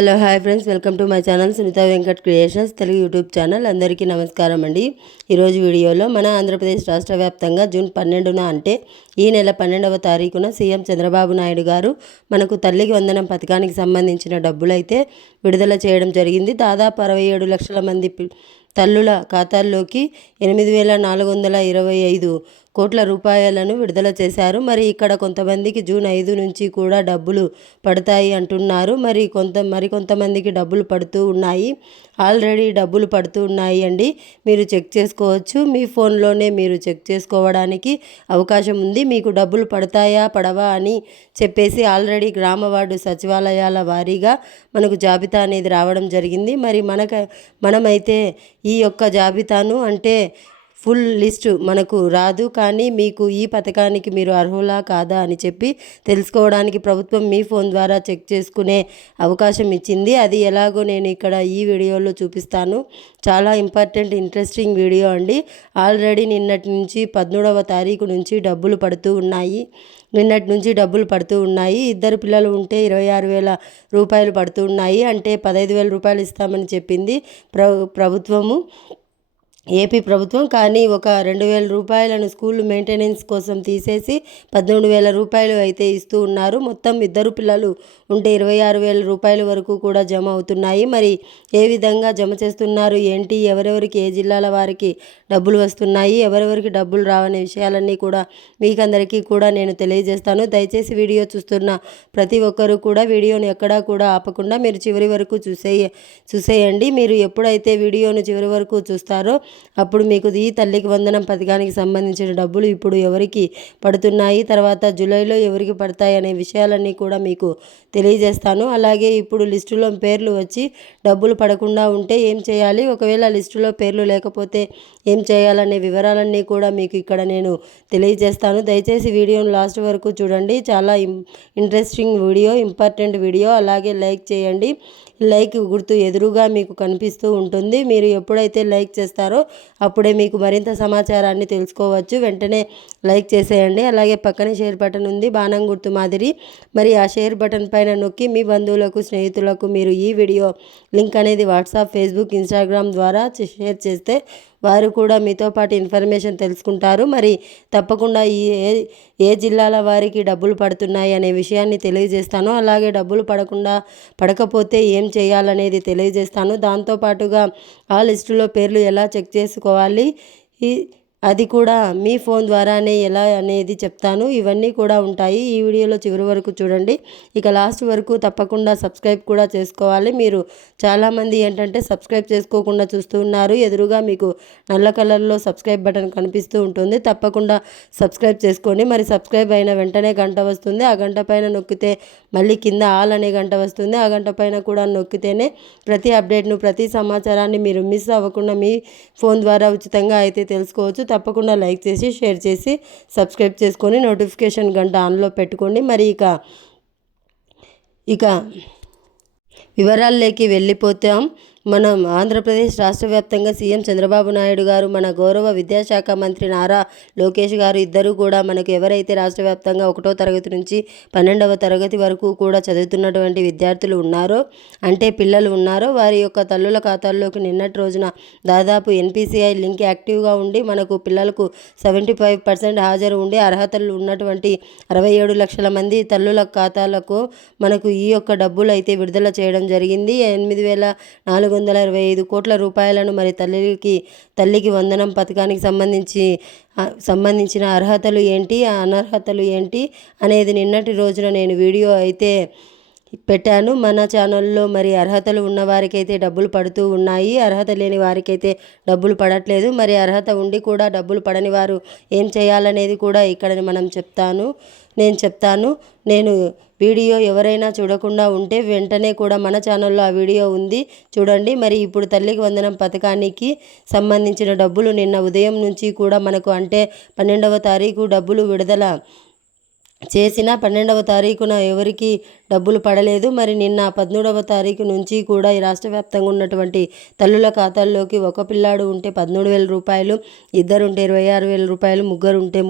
Hello hi friends, welcome to my channel Sunitha Venkat creations Telugu YouTube channel. అందరికీ నమస్కారం అండి. ఈరోజు వీడియోలో మన ఆంధ్రప్రదేశ్ రాష్ట్ర వ్యాప్తంగా జూన్ 12న అంటే ఈ నెల 12వ తారీఖున సీఎం చంద్రబాబు నాయుడు గారు మనకు తల్లికి వందనం పథకానికి సంబంధించిన డబ్బులు అయితే విడుదల చేయడం జరిగింది. దాదాపు 67 లక్షల మంది తల్లుల ఖాతాల్లోకి 8,425 కోట్ల రూపాయలను విడుదల చేశారు. మరి ఇక్కడ కొంతమందికి జూన్ 5 నుంచి కూడా డబ్బులు పడతాయి అంటున్నారు. మరికొంతమందికి డబ్బులు పడుతూ ఉన్నాయి. ఆల్రెడీ డబ్బులు పడుతూ ఉన్నాయి అండి. మీరు చెక్ చేసుకోవచ్చు. మీ ఫోన్లోనే మీరు చెక్ చేసుకోవడానికి అవకాశం ఉంది. మీకు డబ్బులు పడతాయా పడవా అని చెప్పేసి ఆల్రెడీ గ్రామ వార్డు సచివాలయాల వారీగా మనకు జాబితా అనేది రావడం జరిగింది. మరి మనమైతే ఈ యొక్క జాబితాను అంటే ఫుల్ లిస్ట్ మనకు రాదు, కానీ మీకు ఈ పథకానికి మీరు అర్హులా కాదా అని చెప్పి తెలుసుకోవడానికి ప్రభుత్వం మీ ఫోన్ ద్వారా చెక్ చేసుకునే అవకాశం ఇచ్చింది. అది ఎలాగో నేను ఇక్కడ ఈ వీడియోలో చూపిస్తాను. చాలా ఇంట్రెస్టింగ్ వీడియో అండి. ఆల్రెడీ నిన్నటి నుంచి 13వ తారీఖు నుంచి డబ్బులు పడుతూ ఉన్నాయి. ఇద్దరు పిల్లలు ఉంటే 26,000 రూపాయలు పడుతూ ఉన్నాయి. అంటే 15,000 రూపాయలు ఇస్తామని చెప్పింది ప్రభుత్వము, ఏపీ ప్రభుత్వం. కానీ ఒక 2,000 రూపాయలను స్కూల్ మెయింటెనెన్స్ కోసం తీసేసి 13,000 రూపాయలు అయితే ఇస్తూ ఉన్నారు. మొత్తం ఇద్దరు పిల్లలు ఉంటే 26,000 రూపాయల వరకు కూడా జమ అవుతున్నాయి. మరి ఏ విధంగా జమ చేస్తున్నారు ఏంటి, ఎవరెవరికి ఏ జిల్లాల వారికి డబ్బులు వస్తున్నాయి, ఎవరెవరికి డబ్బులు రావనే విషయాలన్నీ కూడా మీకందరికీ కూడా నేను తెలియజేస్తాను. దయచేసి వీడియో చూస్తున్న ప్రతి ఒక్కరూ కూడా వీడియోను ఎక్కడా కూడా ఆపకుండా మీరు చివరి వరకు చూసేయండి. మీరు ఎప్పుడైతే వీడియోను చివరి వరకు చూస్తారో అప్పుడు మీకు ఈ తల్లికి వందనం పథకానికి సంబంధించిన డబ్బులు ఇప్పుడు ఎవరికి పడుతున్నాయి, తర్వాత జూలైలో ఎవరికి పడతాయి అనే విషయాలన్నీ కూడా మీకు తెలియజేస్తాను. అలాగే ఇప్పుడు లిస్టులో పేర్లు వచ్చి డబ్బులు పడకుండా ఉంటే ఏం చేయాలి, ఒకవేళ లిస్టులో పేర్లు లేకపోతే ఏం చేయాలనే వివరాలన్నీ కూడా మీకు ఇక్కడ నేను తెలియజేస్తాను. దయచేసి వీడియోను లాస్ట్ వరకు చూడండి. చాలా ఇంట్రెస్టింగ్ వీడియో, ఇంపార్టెంట్ వీడియో. అలాగే లైక్ చేయండి. లైక్ గుర్తు ఎదురుగా మీకు కనిపిస్తూ ఉంటుంది. మీరు ఎప్పుడైతే లైక్ చేస్తారో అప్పుడే మీకు మరింత సమాచారాన్ని తెలుసుకోవచ్చు. వెంటనే లైక్ చేసేయండి. అలాగే పక్కనే షేర్ బటన్ ఉంది, బాణం గుర్తు మాదిరి. మరి ఆ షేర్ బటన్ పైన నొక్కి మీ బంధువులకు, స్నేహితులకు మీరు ఈ వీడియో లింక్ అనేది వాట్సాప్, ఫేస్బుక్, ఇన్స్టాగ్రామ్ ద్వారా షేర్ చేస్తే వారు కూడా మీతో పాటు ఇన్ఫర్మేషన్ తెలుసుకుంటారు. మరి తప్పకుండా ఏ జిల్లాల వారికి డబ్బులు పడుతున్నాయి అనే విషయాన్ని తెలియజేస్తాను. అలాగే డబ్బులు పడకపోతే ఏం చేయాలనేది తెలియజేస్తాను. దాంతోపాటుగా ఆ లిస్టులో పేర్లు ఎలా చెక్ చేసుకోవాలి, అది కూడా మీ ఫోన్ ద్వారానే ఎలా అనేది చెప్తాను. ఇవన్నీ కూడా ఉంటాయి. ఈ వీడియోలో చివరి వరకు చూడండి. ఇక లాస్ట్ వరకు తప్పకుండా సబ్స్క్రైబ్ కూడా చేసుకోవాలి. మీరు చాలామంది ఏంటంటే సబ్స్క్రైబ్ చేసుకోకుండా చూస్తూ ఉన్నారు. ఎదురుగా మీకు నల్ల కలర్లో సబ్స్క్రైబ్ బటన్ కనిపిస్తూ ఉంటుంది. తప్పకుండా సబ్స్క్రైబ్ చేసుకోండి. మరి సబ్స్క్రైబ్ అయిన వెంటనే గంట వస్తుంది. ఆ గంట పైన నొక్కితే మళ్ళీ కింద ఆల్ అనే గంట వస్తుంది. ఆ గంట పైన కూడా నొక్కితేనే ప్రతి అప్డేట్ను, ప్రతి సమాచారాన్ని మీరు మిస్ అవ్వకుండా మీ ఫోన్ ద్వారా ఉచితంగా అయితే తెలుసుకోవచ్చు. తప్పకుండా లైక్ చేసి, షేర్ చేసి, సబ్స్క్రైబ్ చేసుకొని నోటిఫికేషన్ గంట ఆన్లో పెట్టుకోండి. మరి ఇక వివరాల్లోకి వెళ్ళిపోతాం. మనం ఆంధ్రప్రదేశ్ రాష్ట్ర వ్యాప్తంగా సీఎం చంద్రబాబు నాయుడు గారు, మన గౌరవ విద్యాశాఖ మంత్రి నారా లోకేష్ గారు ఇద్దరు కూడా మనకు ఎవరైతే రాష్ట్ర వ్యాప్తంగా 1వ తరగతి నుంచి 12వ తరగతి వరకు కూడా చదువుతున్నటువంటి విద్యార్థులు ఉన్నారో, అంటే పిల్లలు ఉన్నారో, వారి యొక్క తల్లుల ఖాతాల్లోకి నిన్నటి రోజున దాదాపు NPCI లింక్ యాక్టివ్గా ఉండి మనకు పిల్లలకు 75% హాజరు ఉండి అర్హతలు ఉన్నటువంటి 67 లక్షల మంది తల్లుల ఖాతాలకు మనకు ఈ యొక్క డబ్బులు అయితే విడుదల చేయడం జరిగింది. 8,425 కోట్ల రూపాయలను మరి తల్లికి వందనం పథకానికి సంబంధించిన అర్హతలు ఏంటి, అనర్హతలు ఏంటి అనేది నిన్నటి రోజున నేను వీడియో అయితే పెట్టాను మన ఛానల్లో. మరి అర్హతలు ఉన్న వారికైతే డబ్బులు పడుతూ ఉన్నాయి, అర్హత లేని వారికైతే డబ్బులు పడట్లేదు. మరి అర్హత ఉండి కూడా డబ్బులు పడని వారు ఏం చేయాలనేది కూడా ఇక్కడ నేను చెప్తాను. నేను వీడియో ఎవరైనా చూడకుండా ఉంటే వెంటనే కూడా మన ఛానల్లో ఆ వీడియో ఉంది, చూడండి. మరి ఇప్పుడు తల్లికి వందనం పథకానికి సంబంధించిన డబ్బులు నిన్న ఉదయం నుంచి కూడా మనకు అంటే 12వ తారీఖు డబ్బులు విడుదల చేసిన 12వ తారీఖున ఎవరికి డబ్బులు పడలేదు. మరి నిన్న 13వ తారీఖు నుంచి కూడా ఈ రాష్ట్ర వ్యాప్తంగా ఉన్నటువంటి తల్లుల ఖాతాల్లోకి ఒక పిల్లాడు ఉంటే 13,000 రూపాయలు, ఇద్దరు ఉంటే 26,000 రూపాయలు, ముగ్గురు ఉంటే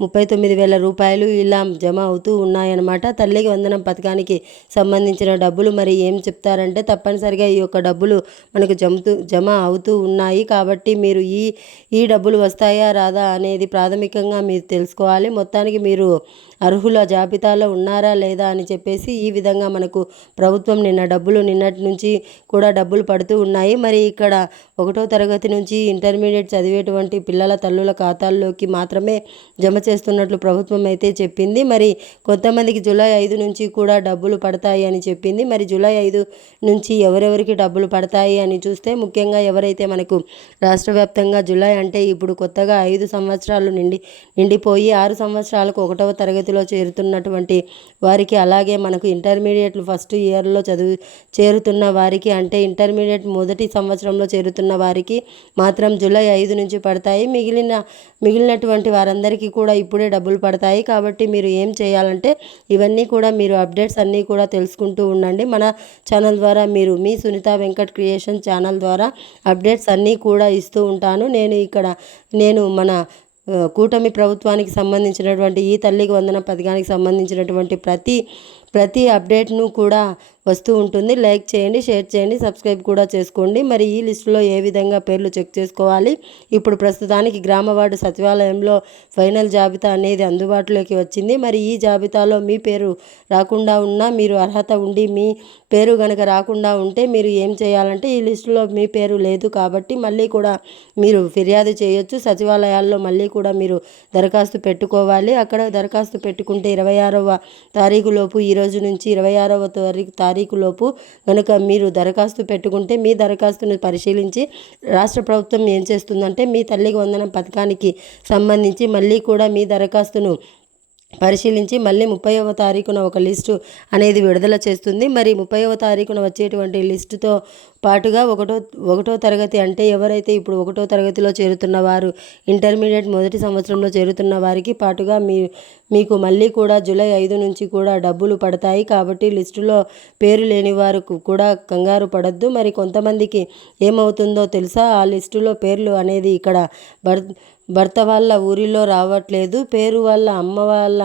39,000 రూపాయలు ఇలా జమ అవుతూ ఉన్నాయన్నమాట. తల్లికి వందనం పథకానికి సంబంధించిన డబ్బులు మరి ఏం చెప్తారంటే తప్పనిసరిగా ఈ యొక్క డబ్బులు మనకు జమ అవుతూ ఉన్నాయి. కాబట్టి మీరు ఈ డబ్బులు వస్తాయా రాదా అనేది ప్రాథమికంగా మీరు తెలుసుకోవాలి. మొత్తానికి మీరు అర్హుల జాబితాలో ఉన్నారా లేదా అని చెప్పేసి ఈ విధంగా మనకు ప్రభుత్వం నిన్నటి నుంచి కూడా డబ్బులు పడుతూ ఉన్నాయి. మరి ఇక్కడ 1వ తరగతి నుంచి ఇంటర్మీడియట్ చదివేటువంటి పిల్లల తల్లుల ఖాతాల్లోకి మాత్రమే జమ చేస్తున్నట్లు ప్రభుత్వం అయితే చెప్పింది. మరి కొంతమందికి జూలై 5 నుంచి కూడా డబ్బులు పడతాయి అని చెప్పింది. మరి జూలై 5 నుంచి ఎవరెవరికి డబ్బులు పడతాయి అని చూస్తే ముఖ్యంగా ఎవరైతే మనకు రాష్ట్ర వ్యాప్తంగా జూలై అంటే ఇప్పుడు కొత్తగా 5 సంవత్సరాలు నిండిపోయి 6 సంవత్సరాలకు 1వ తరగతిలో చేరుతున్నటువంటి వారికి, అలాగే మనకు ఇంటర్మీడియట్ ఫస్ట్ ఇయర్లో చేరుతున్న వారికి అంటే ఇంటర్మీడియట్ మొదటి సంవత్సరంలో చేరుతున్న వారికి మాత్రం జూలై 5 నుంచి పడతాయి. మిగిలినటువంటి వారందరికీ కూడా ఇప్పుడే డబ్బులు పడతాయి. కాబట్టి మీరు ఏం చేయాలంటే ఇవన్నీ కూడా మీరు అప్డేట్స్ అన్నీ కూడా తెలుసుకుంటూ ఉండండి. మన ఛానల్ ద్వారా మీరు మీ సునీత వెంకట్ క్రియేషన్ ఛానల్ ద్వారా అప్డేట్స్ అన్నీ కూడా ఇస్తూ ఉంటాను. నేను మన కూటమి ప్రభుత్వానికి సంబంధించినటువంటి ఈ తల్లికి వందనం పథకానికి సంబంధించినటువంటి ప్రతి అప్డేట్ను కూడా వస్తూ ఉంటుంది. లైక్ చేయండి, షేర్ చేయండి, సబ్స్క్రైబ్ కూడా చేసుకోండి. మరి ఈ లిస్టులో ఏ విధంగా పేర్లు చెక్ చేసుకోవాలి? ఇప్పుడు ప్రస్తుతానికి గ్రామ వార్డు సచివాలయంలో ఫైనల్ జాబితా అనేది అందుబాటులోకి వచ్చింది. మరి ఈ జాబితాలో మీ పేరు రాకుండా ఉన్నా, మీరు అర్హత ఉండి మీ పేరు కనుక రాకుండా ఉంటే మీరు ఏం చేయాలంటే ఈ లిస్టులో మీ పేరు లేదు కాబట్టి మళ్ళీ కూడా మీరు ఫిర్యాదు చేయొచ్చు. సచివాలయాల్లో మళ్ళీ కూడా మీరు దరఖాస్తు పెట్టుకోవాలి. అక్కడ దరఖాస్తు పెట్టుకుంటే 26వ తారీఖు లోపు, ఈ రోజు నుంచి 26వ తారీఖు లోపు కనుక మీరు దరఖాస్తు పెట్టుకుంటే మీ దరఖాస్తును పరిశీలించి రాష్ట్ర ప్రభుత్వం ఏం చేస్తుందంటే మీ తల్లికి వందనం పథకానికి సంబంధించి మళ్ళీ కూడా మీ దరఖాస్తును పరిశీలించి మళ్ళీ 30వ తారీఖున ఒక లిస్టు అనేది విడుదల చేస్తుంది. మరి 30వ తారీఖున వచ్చేటువంటి లిస్టుతో పాటుగా ఒకటో తరగతి అంటే ఎవరైతే ఇప్పుడు 1వ తరగతిలో చేరుతున్న వారు, ఇంటర్మీడియట్ మొదటి సంవత్సరంలో చేరుతున్న వారికి పాటుగా మీకు మళ్ళీ కూడా జూలై 5 నుంచి కూడా డబ్బులు పడతాయి. కాబట్టి లిస్టులో పేరు లేని వారు కూడా కంగారు పడద్దు. మరి కొంతమందికి ఏమవుతుందో తెలుసా? ఆ లిస్టులో పేర్లు అనేది ఇక్కడ భర్త వాళ్ళ ఊరిలో రావట్లేదు, పేరు వాళ్ళ అమ్మ వాళ్ళ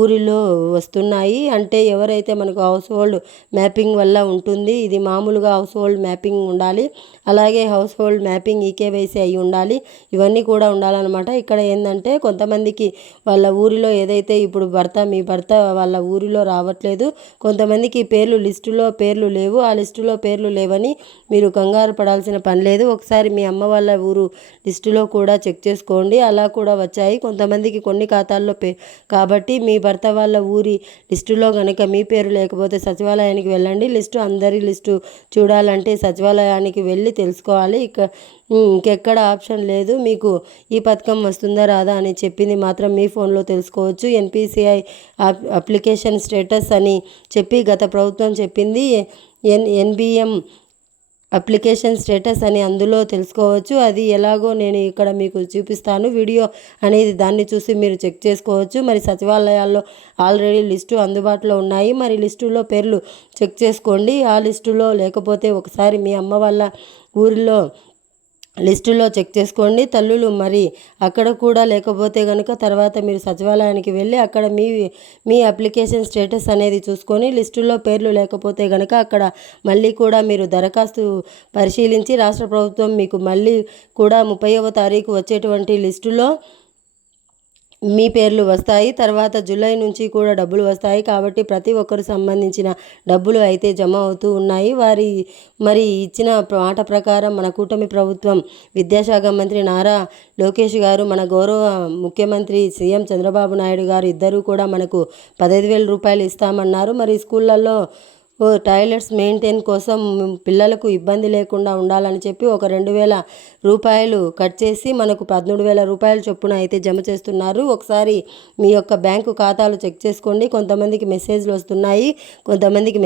ఊరిలో వస్తున్నాయి. అంటే ఎవరైతే మనకు హౌస్ హోల్డ్ మ్యాపింగ్ వల్ల ఉంటుంది. ఇది మామూలుగా హౌస్ హోల్డ్ మ్యాపింగ్ ఉండాలి, అలాగే హౌస్ హోల్డ్ మ్యాపింగ్ ఈకేవైసీ అయి ఉండాలి. ఇవన్నీ కూడా ఉండాలన్నమాట. ఇక్కడ ఏంటంటే కొంతమందికి వాళ్ళ ఊరిలో ఏదైతే ఇప్పుడు మీ భర్త వాళ్ళ ఊరిలో రావట్లేదు, కొంతమందికి లిస్టులో పేర్లు లేవు. ఆ లిస్టులో పేర్లు లేవని మీరు కంగారు పడాల్సిన పని లేదు. ఒకసారి మీ అమ్మ వాళ్ళ ఊరు లిస్టులో కూడా చెక్ చేసుకోండి. అలా కూడా వచ్చాయి కొంతమందికి కొన్ని ఖాతాల్లో కాబట్టి మీ భర్త వాళ్ళ ఊరి లిస్టులో కనుక మీ పేరు లేకపోతే సచివాలయానికి వెళ్ళండి. అందరి లిస్టు చూడాలంటే సచివాలయానికి వెళ్ళి తెలుసుకోవాలి. ఇంకెక్కడ ఆప్షన్ లేదు. మీకు ఈ పథకం వస్తుందా రాదా అని చెప్పింది మాత్రం మీ ఫోన్లో తెలుసుకోవచ్చు. NPCI అప్లికేషన్ స్టేటస్ అని చెప్పి గత ప్రభుత్వం చెప్పింది. NBM అప్లికేషన్ స్టేటస్ అని అందులో తెలుసుకోవచ్చు. అది ఎలాగో నేను ఇక్కడ మీకు చూపిస్తాను. వీడియో అనేది దాన్ని చూసి మీరు చెక్ చేసుకోవచ్చు. మరి సచివాలయాల్లో ఆల్రెడీ లిస్టు అందుబాటులో ఉన్నాయి. మరి లిస్టులో పేర్లు చెక్ చేసుకోండి. ఆ లిస్టులో లేకపోతే ఒకసారి మీ అమ్మ వాళ్ళ ఊరిలో లిస్టులో చెక్ చేసుకోండి. తల్లులు మరి అక్కడ కూడా లేకపోతే కనుక తర్వాత మీరు సచివాలయానికి వెళ్ళి అక్కడ మీ అప్లికేషన్ స్టేటస్ అనేది చూసుకొని లిస్టులో పేర్లు లేకపోతే కనుక అక్కడ మళ్ళీ కూడా మీరు దరఖాస్తు పరిశీలించి రాష్ట్ర ప్రభుత్వం మీకు మళ్ళీ కూడా 30వ తారీఖు వచ్చేటువంటి లిస్టులో మీ పేర్లు వస్తాయి. తర్వాత జూలై నుంచి కూడా డబ్బులు వస్తాయి. కాబట్టి ప్రతి ఒక్కరు సంబంధించిన డబ్బులు అయితే జమ అవుతూ ఉన్నాయి. మరి ఇచ్చిన మాట ప్రకారం మన కూటమి ప్రభుత్వం విద్యాశాఖ మంత్రి నారా లోకేష్ గారు, మన గౌరవ ముఖ్యమంత్రి సీఎం చంద్రబాబు నాయుడు గారు ఇద్దరూ కూడా మనకు 15,000 రూపాయలు ఇస్తామన్నారు. మరి స్కూళ్ళల్లో టాయిలెట్స్ మెయింటైన్ కోసం పిల్లలకు ఇబ్బంది లేకుండా ఉండాలని చెప్పి ఒక 2,000 రూపాయలు కట్ చేసి మనకు 13,000 రూపాయల చొప్పున అయితే జమ చేస్తున్నారు. ఒకసారి మీ యొక్క బ్యాంకు ఖాతాలు చెక్ చేసుకోండి. కొంతమందికి మెసేజ్లు వస్తున్నాయి, కొంతమందికి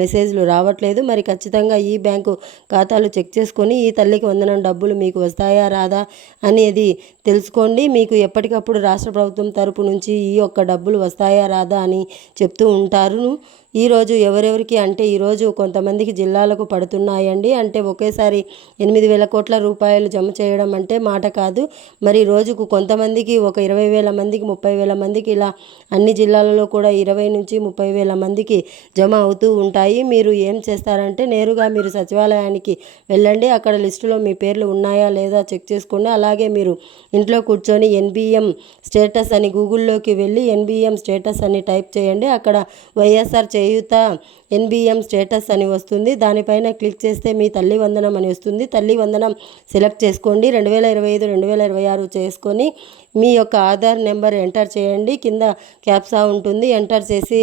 మెసేజ్లు రావట్లేదు. మరి ఖచ్చితంగా ఈ బ్యాంకు ఖాతాలు చెక్ చేసుకొని ఈ తల్లికి వందనం డబ్బులు మీకు వస్తాయా రాదా అనేది తెలుసుకోండి. మీకు ఎప్పటికప్పుడు రాష్ట్ర ప్రభుత్వం తరపు నుంచి ఈ యొక్క డబ్బులు వస్తాయా రాదా అని చెప్తూ ఉంటారు. ఈరోజు ఎవరెవరికి అంటే ఈరోజు కొంతమందికి జిల్లాలకు పడుతున్నాయండి. అంటే ఒకేసారి 8,000 కోట్ల రూపాయలు జమ చేయడం అంటే మాట కాదు. మరి రోజుకు కొంతమందికి ఒక 20,000 మందికి, 30,000 మందికి ఇలా అన్ని జిల్లాలలో కూడా 20 నుంచి 30,000 మందికి జమ అవుతూ ఉంటాయి. మీరు ఏం చేస్తారంటే నేరుగా మీరు సచివాలయానికి వెళ్ళండి. అక్కడ లిస్టులో మీ పేర్లు ఉన్నాయా లేదా చెక్ చేసుకోండి. అలాగే మీరు ఇంట్లో కూర్చొని ఎన్బిఎం స్టేటస్ అని గూగుల్లోకి వెళ్ళి ఎన్బిఎం స్టేటస్ అని టైప్ చేయండి. అక్కడ వైఎస్ఆర్ చేయూత ఎన్బిఎం స్టేటస్ అని వస్తుంది. దానిపైన క్లిక్ చేస్తే మీ తల్లి వందనం అని వస్తుంది. తల్లి వందనం సెలెక్ట్ చేసుకోండి. 2025, 2026 చేసుకొని మీ యొక్క ఆధార్ నెంబర్ ఎంటర్ చేయండి. కింద క్యాప్సా ఉంటుంది, ఎంటర్ చేసి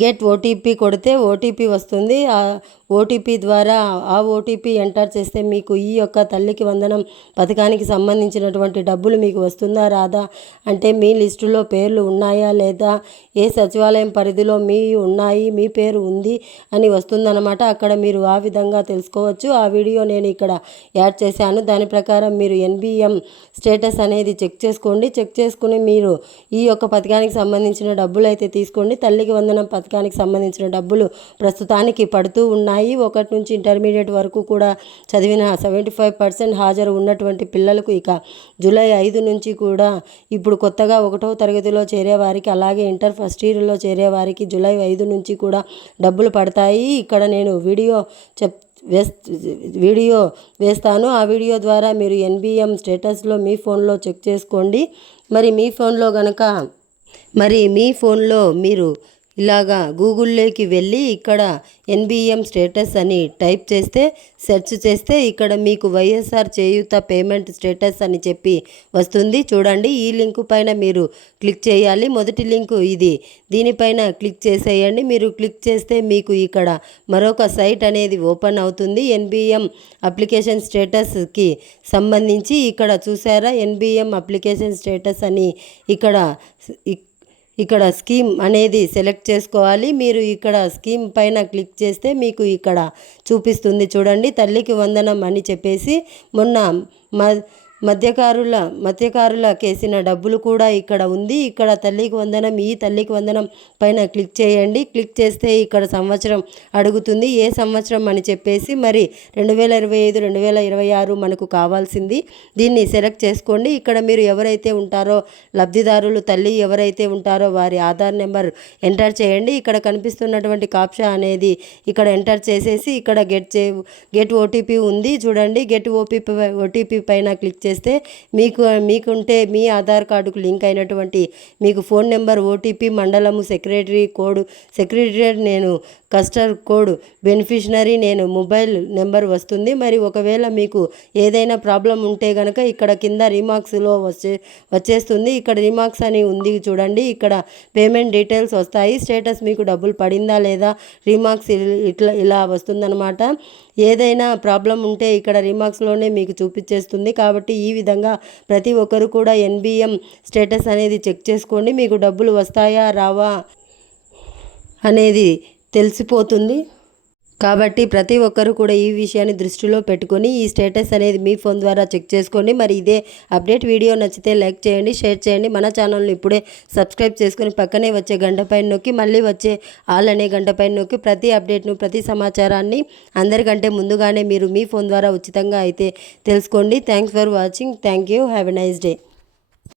గెట్ ఓటీపీ కొడితే ఓటీపీ వస్తుంది. ఆ ఓటీపీ ద్వారా ఆ ఓటీపీ ఎంటర్ చేస్తే మీకు ఈ యొక్క తల్లికి వందనం పథకానికి సంబంధించినటువంటి డబ్బులు మీకు వస్తుందా రాదా, అంటే మీ లిస్టులో పేర్లు ఉన్నాయా లేదా, ఏ సచివాలయం పరిధిలో మీ ఉన్నాయి, మీ పేరు ఉంది అని వస్తుందన్నమాట. అక్కడ మీరు ఆ విధంగా తెలుసుకోవచ్చు. ఆ వీడియో నేను ఇక్కడ యాడ్ చేశాను. దాని ప్రకారం మీరు ఎన్బిఎం స్టేటస్ అనేది చెక్ చేసుకోండి. చెక్ చేసుకుని మీరు ఈ యొక్క పథకానికి సంబంధించిన డబ్బులు అయితే తీసుకోండి. తల్లికి వందనం పథకానికి సంబంధించిన డబ్బులు ప్రస్తుతానికి పడుతూ ఉన్నాయి. 1 నుంచి ఇంటర్మీడియట్ వరకు కూడా చదివిన 75% హాజరు ఉన్నటువంటి పిల్లలకు ఇక జూలై 5 నుంచి కూడా ఇప్పుడు కొత్తగా 1వ తరగతిలో చేరే వారికి, అలాగే ఇంటర్ ఫస్ట్ ఇయర్లో చేరే వారికి జూలై 5 నుంచి కూడా డబ్బులు పడతాయి. ఇక్కడ నేను వీడియో వేస్తాను. ఆ వీడియో ద్వారా మీరు ఎన్బిఎం స్టేటస్లో మీ ఫోన్లో చెక్ చేసుకోండి. మరి మీ ఫోన్లో మీరు ఇలాగా గూగుల్లోకి వెళ్ళి ఇక్కడ ఎన్బిఎం స్టేటస్ అని టైప్ చేస్తే, సెర్చ్ చేస్తే ఇక్కడ మీకు వైఎస్ఆర్ చేయూత పేమెంట్ స్టేటస్ అని చెప్పి వస్తుంది. చూడండి, ఈ లింకు పైన మీరు క్లిక్ చేయాలి. మొదటి లింకు ఇది. దీనిపైన క్లిక్ చేసేయండి. మీరు క్లిక్ చేస్తే మీకు ఇక్కడ మరొక సైట్ అనేది ఓపెన్ అవుతుంది. ఎన్బిఎం అప్లికేషన్ స్టేటస్కి సంబంధించి ఇక్కడ చూసారా, ఎన్బిఎం అప్లికేషన్ స్టేటస్ అని ఇక్కడ స్కీమ్ అనేది సెలెక్ట్ చేసుకోవాలి. మీరు ఇక్కడ స్కీమ్ పైన క్లిక్ చేస్తే మీకు ఇక్కడ చూపిస్తుంది. చూడండి, తల్లికి వందనం అని చెప్పేసి మొన్న మత్స్యకారుల కేసిన డబ్బులు కూడా ఇక్కడ ఉంది. ఇక్కడ తల్లికి వందనం, ఈ తల్లికి వందనం పైన క్లిక్ చేయండి. క్లిక్ చేస్తే ఇక్కడ సంవత్సరం అడుగుతుంది, ఏ సంవత్సరం అని చెప్పేసి. మరి 2025, 2026 మనకు కావాల్సింది. దీన్ని సెలెక్ట్ చేసుకోండి. ఇక్కడ మీరు ఎవరైతే ఉంటారో లబ్ధిదారులు, తల్లి ఎవరైతే ఉంటారో వారి ఆధార్ నెంబర్ ఎంటర్ చేయండి. ఇక్కడ కనిపిస్తున్నటువంటి కాప్షా అనేది ఇక్కడ ఎంటర్ చేసేసి ఇక్కడ గెట్ ఓటీపీ ఉంది. చూడండి, గెట్ ఓటీపీ పైన క్లిక్ చేస్తే మీకుంటే మీ ఆధార్ కార్డుకు లింక్ అయినటువంటి మీకు ఫోన్ నెంబర్, ఓటీపీ, మండలము, సెక్రటరియట్ నేను కస్టర్ కోడ్, బెనిఫిషనరీ నేను మొబైల్ నెంబర్ వస్తుంది. మరి ఒకవేళ మీకు ఏదైనా ప్రాబ్లం ఉంటే కనుక ఇక్కడ కింద రీమార్క్స్లో వచ్చేస్తుంది. ఇక్కడ రీమార్క్స్ అని ఉంది చూడండి, ఇక్కడ పేమెంట్ డీటెయిల్స్ వస్తాయి. స్టేటస్ మీకు డబ్బులు పడిందా లేదా, రీమార్క్స్ ఇలా వస్తుందన్నమాట. ఏదైనా ప్రాబ్లం ఉంటే ఇక్కడ రీమార్క్స్లోనే మీకు చూపించేస్తుంది. కాబట్టి ఈ విధంగా ప్రతి ఒక్కరు కూడా ఎన్బిఎం స్టేటస్ అనేది చెక్ చేసుకోండి. మీకు డబ్బులు వస్తాయా రావా అనేది తెలిసిపోతుంది. కాబట్టి ప్రతి ఒక్కరు కూడా ఈ విషయాన్ని దృష్టిలో పెట్టుకొని ఈ స్టేటస్ అనేది మీ ఫోన్ ద్వారా చెక్ చేసుకోండి. మరి ఇదే అప్డేట్ వీడియో నచ్చితే లైక్ చేయండి, షేర్ చేయండి. మన ఛానల్ని ఇప్పుడే సబ్స్క్రైబ్ చేసుకొని పక్కనే వచ్చే గంట పైన నొక్కి, మళ్ళీ వచ్చే ఆల్ అనే గంట పైన నొక్కి ప్రతి అప్డేట్ను, ప్రతి సమాచారాన్ని అందరికంటే ముందుగానే మీరు మీ ఫోన్ ద్వారా ఉచితంగా అయితే తెలుసుకోండి. Thanks for watching. Thank you. Have a nice day.